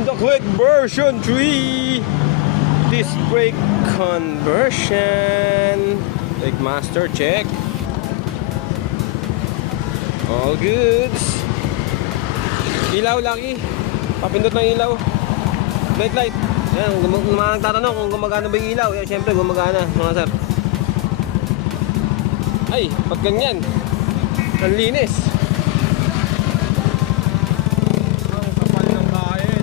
Honda Click version 3 disc brake conversion. Brake master check. All goods. Ilaw lagi. Papindot ng ilaw. Light. Yan, kung nagtatanong kung gumagana ba yung ilaw, yan, syempre gumagana mga sir. Ay, pag ganyan, ang linis. Ang kapal ng kain.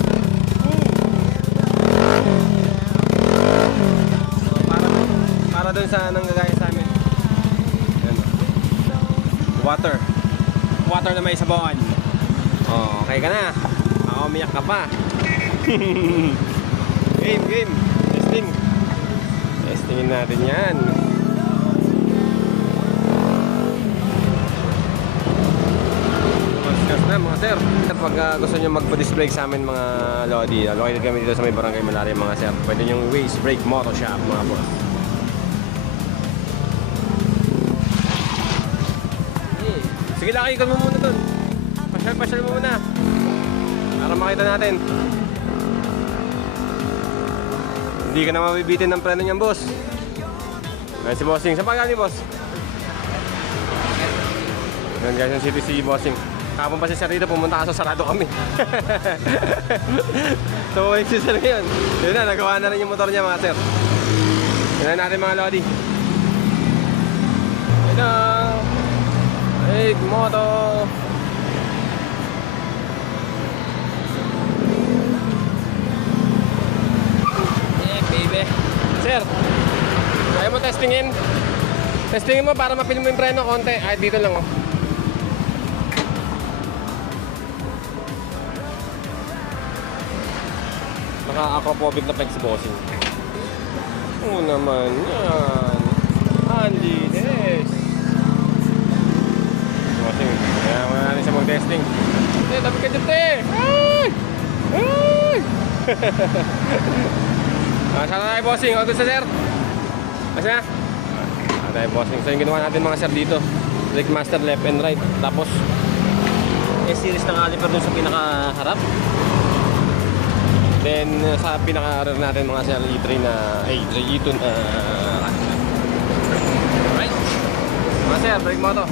Para dun sa nanggagaya sa amin. Yan. Water na may sabawan. Oh, okay ka na. Umiyak ka pa. Game. Testingin natin yan. Maskas na mga sir. Pag gusto nyo magpa-disc brake sa amin mga lodi, located kami dito sa may barangay Malaria mga sir. Pwede nyo Waste Brake Moto Shop mga boss. Sige, lakay mo muna dun. Pasyal mo muna para makita natin. Hindi ka na mabibitin ng preno niyan, boss. Ayan si Bossing. Saan pa galing, boss? Ayan guys, yung city si Bossing. Kapon pa si Sir dito, pumunta ka sa sarado kami. So, wait si Sir ngayon. Yun na, nagawa na rin yung motor niya mga sir. Yun na natin mga lodi. Yun na. Brake moto. Sir, kaya mo testingin? Testingin mo para mapil mo yung preno konti. Ay, dito lang oh. Naka-aquaphobic na peg si Bossing. Oo naman yan. Ang linis. Bossing, kaya mo natin siya mag-testing. Tabi ka dyan, te! Ay! Saan tayo, Bossing? O, doon sa sir? Kasi na? Saan tayo, Bossing? So yung ginawa natin mga sir dito, brake master left and right. Tapos S-series ng caliper doon sa pinakaharap. Then sa pinaka-rear natin mga sir, E3 na E2 na right. Mga sir, brake moto.